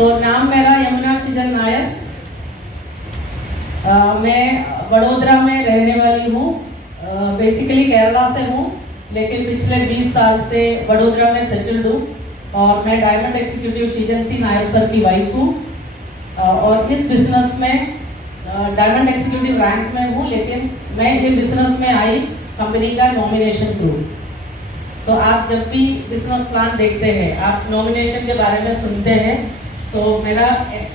तो नाम मेरा यमुना सृजन नायर। मैं वडोदरा में रहने वाली हूँ। बेसिकली केरला से हूँ, लेकिन पिछले 20 साल से वडोदरा में सेटल्ड हूँ और मैं डायमंड एग्जीक्यूटिव सृजन सिंह नायर सर की वाइफ हूँ। और इस बिजनेस में डायमंड एग्जीक्यूटिव रैंक में हूँ, लेकिन मैं ये बिजनेस में आई कंपनी का नॉमिनेशन थ्रू। तो आप जब भी बिजनेस प्लान देखते हैं, आप नॉमिनेशन के बारे में सुनते हैं। तो मेरा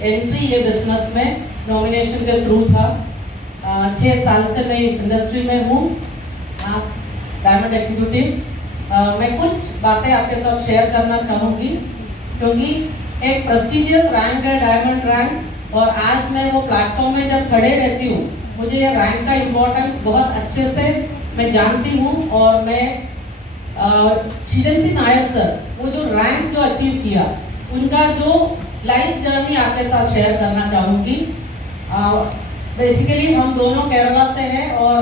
एंट्री ये बिजनेस में नॉमिनेशन के थ्रू था। 6 साल से मैं इस इंडस्ट्री में हूँ डायमंड एग्जीक्यूटिव। मैं कुछ बातें आपके साथ शेयर करना चाहूँगी, क्योंकि एक प्रेस्टिजियस रैंक है डायमंड रैंक, और आज मैं वो प्लेटफॉर्म में जब खड़े रहती हूँ, मुझे ये रैंक का इम्पोर्टेंस बहुत अच्छे से मैं जानती हूँ। और मैं सृजन सिंह नायर सर, वो जो रैंक जो अचीव किया, उनका जो लाइफ जर्नी आपके साथ शेयर करना चाहूँगी। बेसिकली हम दोनों केरला से हैं और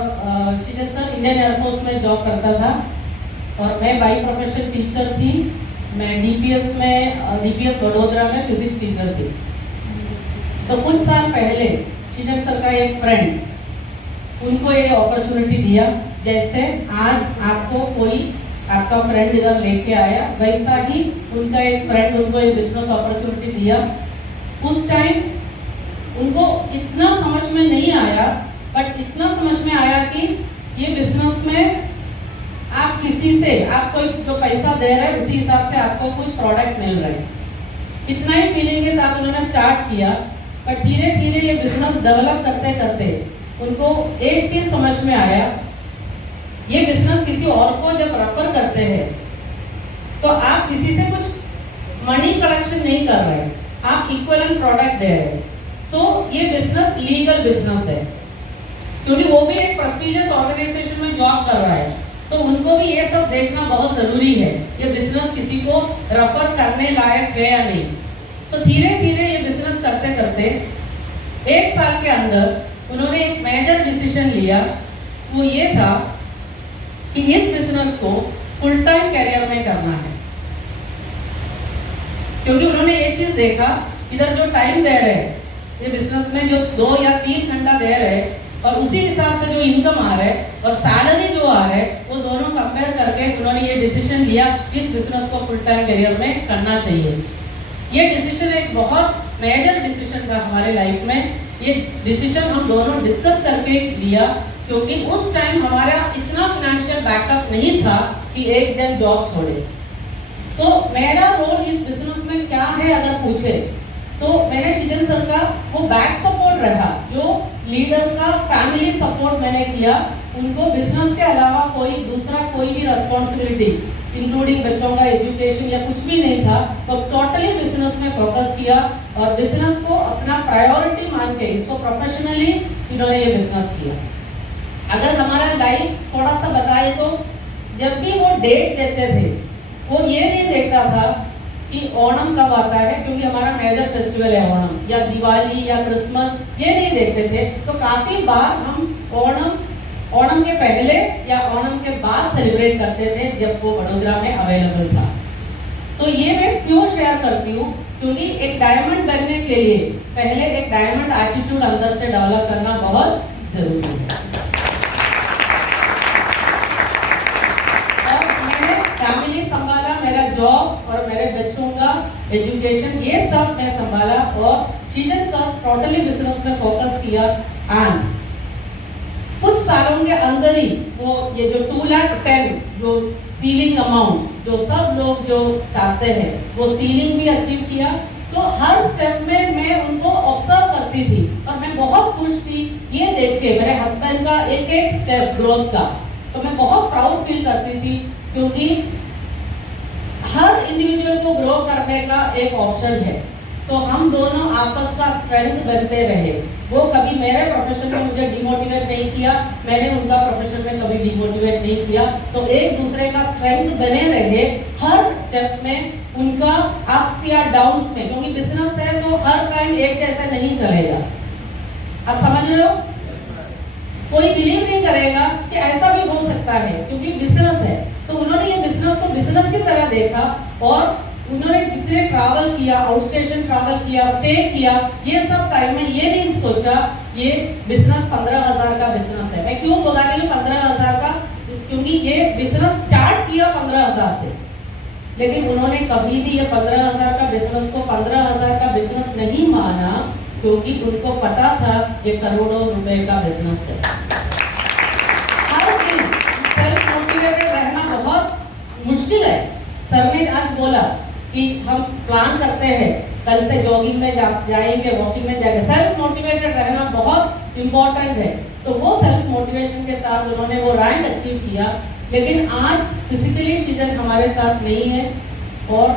सृजन सर इंडियन एयरफोर्स में जॉब करता था और मैं बाई प्रोफेशन टीचर थी। मैं डीपीएस वडोदरा में फिजिक्स टीचर थी। तो कुछ साल पहले सृजन सर का एक फ्रेंड उनको ये अपॉर्चुनिटी दिया, जैसे आज आपको कोई आपका फ्रेंड इधर लेके आया, वैसा ही उनका एक फ्रेंड उनको एक बिजनेस अपॉर्चुनिटी दिया। उस टाइम उनको इतना समझ में नहीं आया, बट इतना समझ में आया कि ये बिजनेस में आप किसी से, आप कोई जो पैसा दे रहे हैं उसी हिसाब से आपको कुछ प्रोडक्ट मिल रहे हैं। इतना ही फीलिंग के साथ उन्होंने स्टार्ट किया, पर धीरे धीरे ये बिजनेस डेवलप करते करते उनको एक चीज समझ में आया, ये बिजनेस किसी और को जब रेफर करते हैं तो आप किसी से कुछ मनी कलेक्शन नहीं कर रहे, आप इक्विवेलेंट प्रोडक्ट दे रहे हैं। सो ये बिजनेस लीगल बिजनेस है, क्योंकि वो भी एक प्रेस्टिजियस ऑर्गेनाइजेशन में जॉब कर रहा है, तो उनको भी ये सब देखना बहुत जरूरी है, ये बिजनेस किसी को रेफर करने लायक है या नहीं। तो धीरे धीरे ये बिजनेस करते करते 1 साल के अंदर उन्होंने एक मेजर डिसीजन लिया। वो ये था कि इस बिजनेस को फुल टाइम कैरियर में करना है, क्योंकि उन्होंने ये चीज देखा, इधर जो टाइम दे रहे हैं ये बिजनेस में, जो 2 या 3 घंटा दे रहे हैं और उसी हिसाब से जो इनकम आ रहा है और सैलरी जो आ रहा है, वो दोनों कंपेयर करके उन्होंने ये डिसीजन लिया इस बिजनेस को फुल टाइम कैरियर में करना चाहिए। ये डिसीजन एक बहुत मेजर डिसीजन था हमारे लाइफ में। ये डिसीजन हम दोनों डिस्कस करके लिया, क्योंकि उस टाइम हमारा इतना फाइनेंशियल बैकअप नहीं था कि एक दिन जॉब छोड़े। तो मेरा रोल इस बिजनेस में क्या है अगर पूछे, तो मैंने सृजन सर का वो बैक सपोर्ट रहा, जो लीडर का फैमिली सपोर्ट मैंने किया। उनको बिजनेस के अलावा कोई भी रिस्पॉन्सिबिलिटी, इंक्लूडिंग बच्चों का एजुकेशन या कुछ भी नहीं था, तो टोटली बिजनेस में फोकस किया और बिजनेस को अपना प्रायोरिटी मान के इसको प्रोफेशनली इन्होंने ये बिजनेस किया। अगर हमारा लाइफ थोड़ा सा बताए तो जब भी वो डेट देते थे, वो ये नहीं देखता था कि ओणम कब आता है, क्योंकि हमारा मेजर फेस्टिवल है ओणम, या दिवाली या क्रिसमस, ये नहीं देखते थे। तो काफी बार हम ओणम के पहले या ओणम के बाद सेलिब्रेट करते थे, जब वो वडोदरा में अवेलेबल था। तो ये मैं क्यों शेयर करती हूँ, क्योंकि एक डायमंड बनने के लिए पहले एक डायमंड एटीट्यूड अंदर से डेवलप करना बहुत जरूरी है। फैमिली संभाला, मेरा जॉब और मेरे बच्चों का एजुकेशन, ये सब मैं संभाला और सृजन सर टोटली बिजनेस में फोकस किया। एंड कुछ सालों के अंदर ही वो ये जो 2,10,000 जो सीलिंग अमाउंट जो सब लोग जो चाहते हैं, वो सीलिंग भी अचीव किया। तो हर स्टेप में मैं उनको ऑब्जर्व करती थी और मैं बहुत खुश थी ये देख के मेरे हस्बैंड का एक एक स्टेप ग्रोथ का। तो मैं बहुत प्राउड फील करती थी, क्योंकि हर इंडिविजुअल को ग्रो करने का एक ऑप्शन है। तो हम दोनों आपस का स्ट्रेंथ बनते रहे। वो कभी मेरे प्रोफेशन में मुझे डिमोटिवेट नहीं किया, मैंने उनका प्रोफेशन में कभी डिमोटिवेट नहीं किया। तो एक दूसरे का स्ट्रेंथ बने रहे हर स्टेप में, उनका अप्स या डाउन्स में, क्योंकि बिजनेस है तो हर टाइम एक जैसा नहीं चलेगा। आप समझ रहे हो? कोई बिलीव नहीं करेगा कि ऐसा भी हो सकता है, क्योंकि बिजनेस है। तो उन्होंने ये बिजनेस को बिजनेस की तरह देखा और उन्होंने जितने ट्रैवल किया, आउट स्टेशन ट्रैवल किया, स्टे किया, ये सब टाइम में ये नहीं सोचा ये बिजनेस 15,000 का बिजनेस है। मैं क्यों बता रही हूँ 15,000 का, क्योंकि ये बिजनेस स्टार्ट किया 15,000 से, लेकिन उन्होंने कभी भी ये 15,000 का बिजनेस को 15,000 का बिजनेस नहीं माना, क्योंकि उनको पता था ये करोड़ों रुपए का बिजनेस है। हर दिन सेल्फ मोटिवेटेड रहना बहुत मुश्किल है। सर ने आज बोला कि हम प्लान करते हैं कल से जॉगिंग में जाएंगे, वॉकिंग में जाएंगे। सेल्फ मोटिवेटेड रहना बहुत इम्पोर्टेंट है। तो वो सेल्फ मोटिवेशन के साथ उन्होंने वो रैंक अचीव किया, लेकिन आज फिजिकली सीजन हमारे साथ नहीं है। और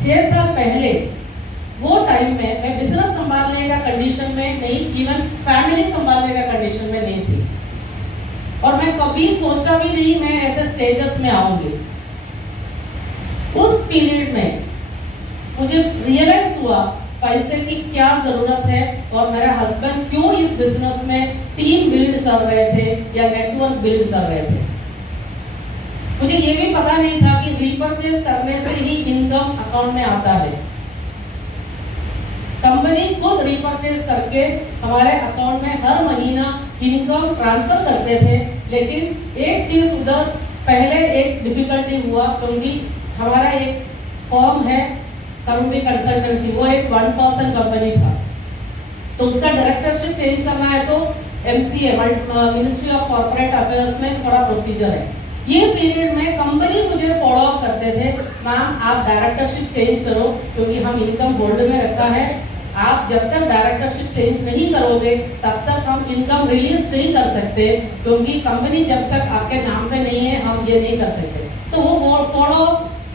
6 साल पहले वो टाइम में मैं बिजनेस संभालने का कंडीशन में नहीं, इवन फैमिली संभालने का कंडीशन में नहीं थी, और मैं कभी सोचा भी नहीं मैं ऐसे स्टेजेस में आऊंगी। उस पीरियड में मुझे रियलाइज हुआ पैसे की क्या जरूरत है, और मेरा हस्बैंड क्यों इस बिजनेस में टीम बिल्ड कर रहे थे या नेटवर्क बिल्ड कर रहे थे। मुझे ये भी पता नहीं था कि रीपर्चेज करने से ही इनकम अकाउंट में आता है। कंपनी खुद रीपर्चेज करके हमारे अकाउंट में हर महीना इनकम ट्रांसफर करते थे, लेकिन एक चीज उधर पहले एक डिफिकल्टी हुआ, क्योंकि हमारा एक फर्म है करुणी कंसल्टेंसी, वो एक 1% कंपनी था, तो उसका डायरेक्टरशिप चेंज करना है तो MCA ministry of corporate affairs में थोड़ा प्रोसीजर है। ये पीरियड में कंपनी मुझे फॉलो अप करते थे, मैम आप डायरेक्टरशिप चेंज करो क्योंकि हम इनकम होल्ड में रखा है, आप जब तक डायरेक्टरशिप चेंज नहीं करोगे तब तक हम इनकम रिलीज नहीं कर सकते, क्योंकि कंपनी जब तक आपके नाम पे नहीं है हम ये नहीं कर सकते। तो वो फॉलो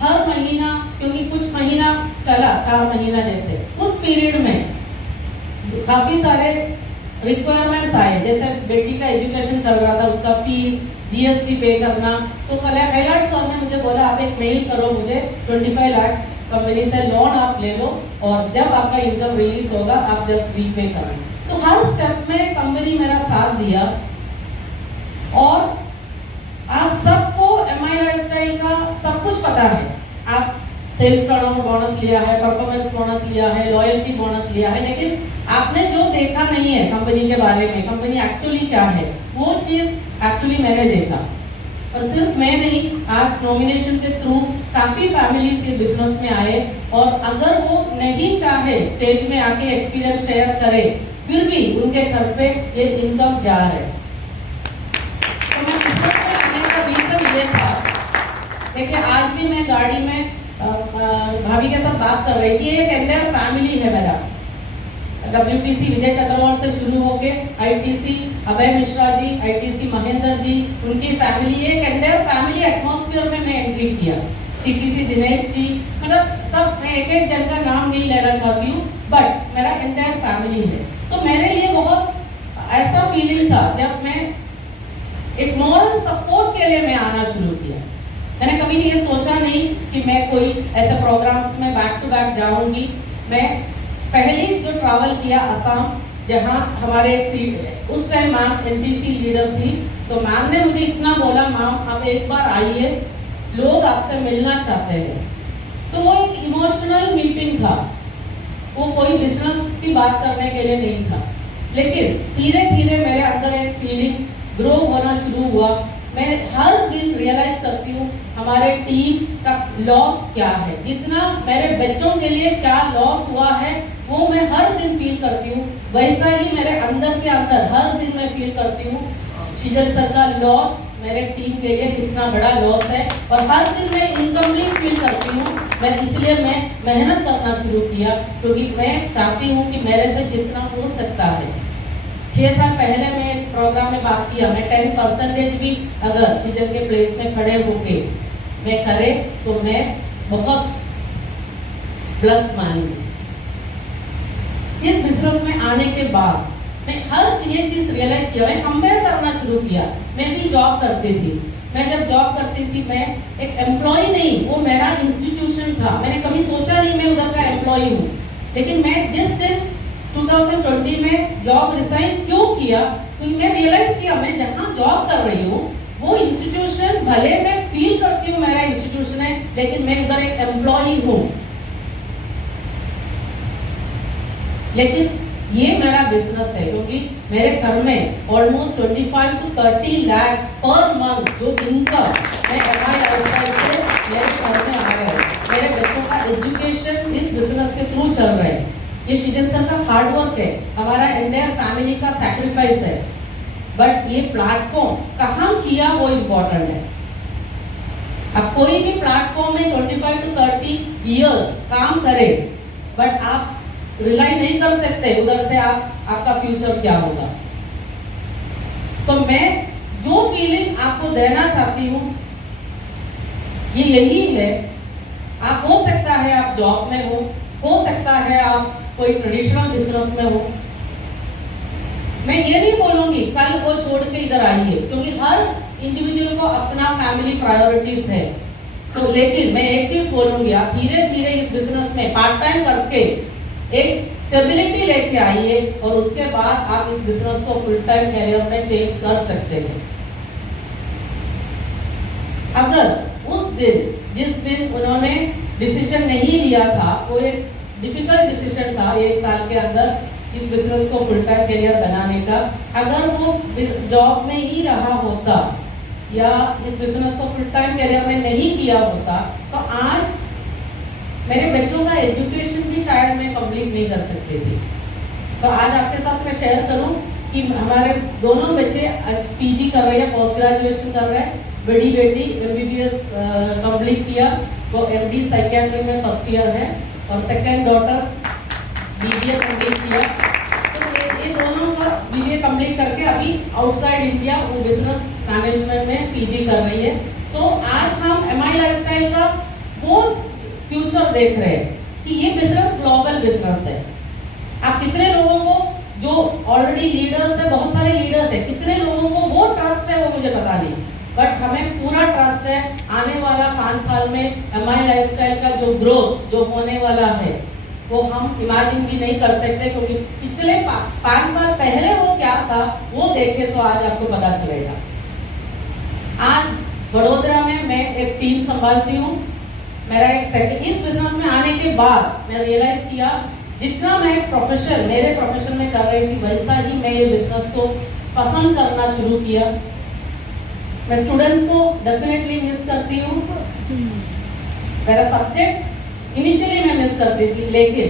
हर महीना, क्योंकि कुछ महीना चला 4 महीना जैसे, उस पीरियड में काफी सारे रिक्वायरमेंट्स आए, जैसे बेटी का एजुकेशन चल रहा था, उसका फीस GST पे करना। तो कैलाश सर ने मुझे बोला आप एक मेल करो मुझे, 25 लाख कंपनी से लोन आप ले लो और जब आपका इनकम रिलीज होगा आप जस्ट रीपे करना। तो हर स्टेप में कंपनी मेरा साथ दिया, और आप सबको MI लाइफस्टाइल का सब कुछ पता है। आप सेल्स टर्नओवर बोनस लिया है, परफॉर्मेंस बोनस लिया है, लॉयल्टी बोनस लिया है, लेकिन आपने जो देखा नहीं है कंपनी के बारे में, कंपनी एक्चुअली क्या है, वो चीज एक्चुअली मैंने देखा। और सिर्फ मैं नहीं, आज नॉमिनेशन के थ्रू काफी फैमिलीज के बिजनेस में आए, और अगर वो नहीं चाहे स्टेज में आके एक्सपीरियंस शेयर करे, फिर भी उनके घर पे ये इनकम जा रहा है। तो मैं बिजनेस में आने का रीजन ये था। देखिए आज भी मैं गाड़ी में भाभी के साथ बात कर रही थी, एक एंटायर फैमिली है मेरा, WPC विजय चक्रवाल से शुरू होके ITC अभय मिश्रा जी, ITC महेंद्र जी, उनकी फैमिली, एक एंटायर फैमिली एटमॉस्फेयर में मैं एंट्री किया। TTC दिनेश जी, मतलब सब, मैं एक एक जन का नाम नहीं लेना चाहती हूँ, बट मेरा एंटायर फैमिली है। तो मेरे लिए बहुत ऐसा फीलिंग था जब मैं एक मॉरल सपोर्ट के लिए मैं आना शुरू किया। मैंने कभी नहीं ये सोचा नहीं कि मैं कोई ऐसे प्रोग्राम्स में बैक टू बैक जाऊंगी। मैं पहले जो ट्रैवल किया असम, जहाँ हमारे उस टाइम मैम NTC लीडर थी, तो मैम ने मुझे इतना बोला, मैम आप एक बार आइए, लोग आपसे मिलना चाहते हैं। तो वो एक इमोशनल मीटिंग था, वो कोई बिजनेस की बात करने के लिए नहीं था, लेकिन धीरे धीरे मेरे अंदर एक फीलिंग ग्रो होना शुरू हुआ। मैं हर दिन रियलाइज करती हूँ हमारे टीम का लॉस क्या है, जितना मेरे बच्चों के लिए क्या लॉस हुआ है वो मैं हर दिन फील करती हूँ, वैसा ही मेरे अंदर के अंदर हर दिन मैं फील करती हूँ शीजल सर का लॉस मेरे टीम के लिए कितना बड़ा लॉस है, और हर दिन मैं इनकम्प्लीट फील करती हूँ। मैं इसलिए मैं मेहनत करना शुरू किया, क्योंकि मैं चाहती हूँ कि मेरे से जितना हो सकता है। 6 साल पहले मैं एक प्रोग्राम में बात किया, मैं 10% भी अगर शीजल के प्लेस में खड़े होके मैं करे तो मैं बहुत ब्लेस्ड मानूंगी। इस बिजनेस में आने के बाद मैं हर ये चीज रियलाइज किया, मैं कंपेयर करना शुरू किया। मैं भी जॉब करती थी, मैं जब जॉब करती थी मैं एक एम्प्लॉय नहीं, वो मेरा इंस्टीट्यूशन था। मैंने कभी सोचा नहीं मैं उधर का एम्प्लॉय हूँ, लेकिन मैं जिस दिन 2020 में जॉब रिजाइन क्यों किया, क्योंकि मैं रियलाइज किया मैं जहाँ जॉब कर रही हूँ वो इंस्टीट्यूशन भले मैं फील करती हूँ मेरा इंस्टीट्यूशन है, लेकिन मैं उधर एक एम्प्लॉई हूँ। लेकिन ये मेरा बिजनेस है, क्योंकि मेरे घर में almost 25 to 30 lakh per month जो इनकम मैं MI लाइफस्टाइल से मेरे घर में आ रहा है। मेरे बच्चों का एजुकेशन इस बिजनेस के थ्रू चल रहा है। ये सृजन सर का हार्ड वर्क है, हमारा एंटायर फैमिली का सैक्रिफाइस है। बट ये प्लेटफॉर्म कहाँ किया वो इम्पोर्टेंट है। अब कोई भी प्लेटफॉर्म में 25 to 30 इयर्स काम करे, बट आप रिलाई नहीं कर सकते उधर से आपका फ्यूचर क्या होगा। सो मैं जो फीलिंग आपको देना चाहती हूँ ये यही है। आप हो सकता है आप जॉब में हो सकता है आप कोई ट्रेडिशनल बिजनेस में हो। मैं ये नहीं बोलूंगी कल वो छोड़ के इधर आइए, क्योंकि हर इंडिविजुअल को अपना फैमिली प्रायोरिटीज है। तो लेकिन मैं एक चीज बोलूंगी, आप धीरे धीरे इस बिजनेस में पार्ट टाइम करके एक स्टेबिलिटी लेके आइए और उसके बाद आप इस बिजनेस को फुल टाइम कैरियर में चेंज कर सकते हैं। अगर उस दिन जिस दिन उन्होंने डिसीजन नहीं लिया था, वो एक डिफिकल्ट डिसीजन था 1 साल के अंदर इस बिजनेस को फुल टाइम कैरियर बनाने का, अगर वो जॉब में ही रहा होता या इस बिजनेस को फुल टाइम कैरियर में नहीं किया होता, तो आज मेरे बच्चों का एजुकेशन भी शायद मैं कंप्लीट नहीं कर सकती थी। तो आज आपके साथ मैं शेयर करूं कि हमारे दोनों बच्चे आज पीजी कर रहे हैं, पोस्ट ग्रेजुएशन कर रहे हैं। बड़ी बेटी MBBS कंप्लीट किया, वो MD साइकियाट्री में फर्स्ट ईयर है, और सेकंड डॉटर BBA कंप्लीट किया। तो ये दोनों का BBA कंप्लीट करके अभी आउटसाइड इंडिया वो बिजनेस मैनेजमेंट में PG कर रही है। सो आज हम MI लाइफस्टाइल का वो फ्यूचर देख रहे हैं कि ये बिजनेस ग्लोबल बिजनेस है। आप कितने लोगों को जो ऑलरेडी लीडर्स है, बहुत सारे लीडर्स है, कितने लोगों को वो ट्रस्ट है वो मुझे पता नहीं, बट हमें पूरा ट्रस्ट है आने वाला 5 साल में MI लाइफस्टाइल का जो ग्रोथ जो होने वाला है वो हम इमेजिन भी नहीं कर सकते, क्योंकि पिछले 5 साल पहले वो क्या था वो देखे तो आज आपको पता चलेगा। आज वडोदरा में मैं एक टीम संभालती हूँ। मेरा एक इस बिजनेस में आने के बाद मैं रियलाइज किया जितना मैं मेरे प्रोफेशन में कर रही थी, वैसा ही मैं ये बिजनेस को पसंद करना शुरू किया। मैं स्टूडेंट्स को डेफिनेटली मिस करती हूँ। मेरा सब्जेक्ट इनिशियली मैं मिस करती थी, लेकिन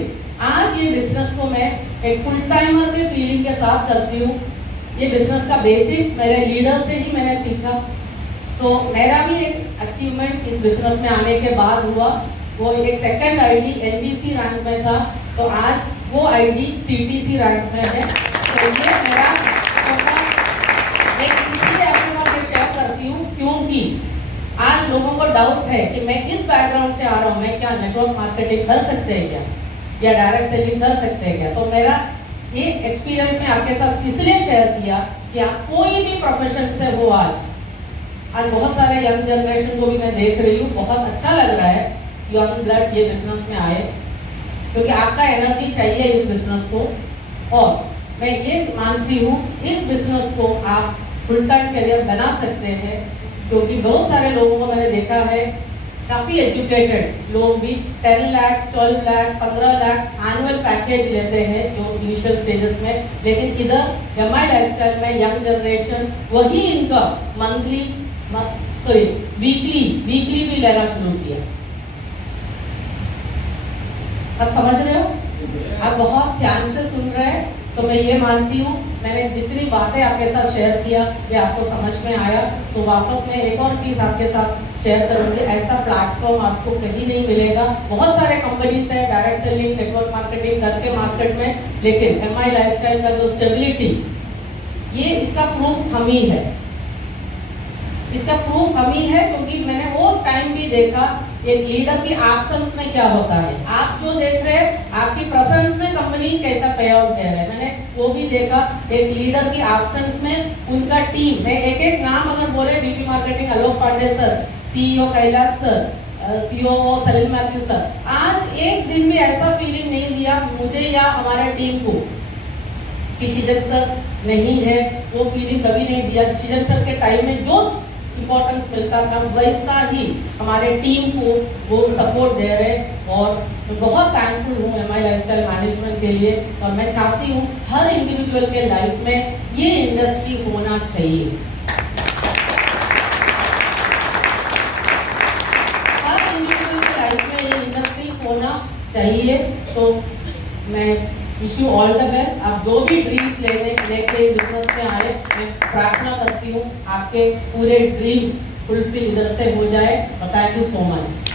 आज ये बिजनेस को मैं एक फुल टाइमर के फीलिंग के साथ करती हूँ। ये बिजनेस का बेसिक्स मेरे लीडर से ही मैंने सीखा। तो मेरा भी एक अचीवमेंट इस बिजनेस में आने के बाद हुआ, वो एक सेकंड आईडी NDC रैंक में था, तो आज वो आईडी CTC रैंक में है। तो ये मेरा एक इसलिए आपके साथ ये शेयर करती हूँ क्योंकि आज लोगों को डाउट है कि मैं इस बैकग्राउंड से आ रहा हूँ, मैं क्या नेटवर्क मार्केटिंग कर सकते हैं क्या, या डायरेक्ट सेलिंग कर सकते हैं क्या। तो मेरा ये एक्सपीरियंस मैं आपके साथ इसलिए शेयर किया कि आप कोई भी प्रोफेशन से हो, आज बहुत सारे यंग जनरेशन को भी मैं देख रही हूँ, बहुत अच्छा लग रहा है यंग ब्लड ये बिजनेस में आए, क्योंकि आपका एनर्जी चाहिए इस बिजनेस को। और मैं ये मानती हूँ इस बिजनेस को आप फुल टाइम करियर बना सकते हैं, क्योंकि बहुत सारे लोगों को मैंने देखा है काफ़ी एजुकेटेड लोग भी 10 लाख 12 लाख 15 लाख एनुअल पैकेज लेते हैं जो इनिशियल स्टेजेस में, लेकिन इधर MI लाइफस्टाइल में यंग जनरेशन वही इनकम मंथली वीकली भी लेना शुरू किया। आप समझ रहे हो, आप बहुत ध्यान से सुन रहे हैं। तो मैं ये मानती हूँ मैंने जितनी बातें आपके साथ शेयर किया ये आपको समझ में आया। तो वापस मैं एक और चीज़ आपके साथ शेयर करूँगी, ऐसा प्लेटफॉर्म आपको कहीं नहीं मिलेगा। बहुत सारे कंपनीज है डायरेक्ट सेलिंग नेटवर्क मार्केटिंग करके मार्केट में, लेकिन MI लाइफस्टाइल का जो स्टेबिलिटी ये इसका प्रूफ हम ही है, इसका प्रूफ हम ही है, क्योंकि मैंने वो टाइम भी देखा एक लीडर की एक्शंस में क्या होता है। आप जो देख रहे हैं आपकी प्रेजेंस में कंपनी कैसा पे आउट दे रहा है, मैंने वो भी देखा एक लीडर की एक्शंस में उनका टीम। मैं एक एक नाम अगर बोले, VP marketing Alok Pandey sir, CEO Kailash sir, COO Salim Matthew sir, आज एक दिन भी ऐसा फीलिंग नहीं दिया मुझे या हमारे टीम को कि सृजन सर नहीं है, वो फीलिंग कभी नहीं दिया। सृजन सर के टाइम में जो इम्पोर्टेंस मिलता था वैसा ही हमारे टीम को वो सपोर्ट दे रहे। और मैं बहुत थैंकफुल हूँ MI लाइफस्टाइल मैनेजमेंट के लिए। और मैं चाहती हूँ हर इंडिविजुअल के लाइफ में ये इंडस्ट्री होना चाहिए, हर इंडिविजुअल के लाइफ में ये इंडस्ट्री होना चाहिए। तो मैं wish you all the best. आप जो भी ड्रीम्स लेके बिजनेस में आए, मैं प्रार्थना करती हूँ आपके पूरे ड्रीम्स फुलफिल इधर से हो जाए। और थैंक यू सो मच।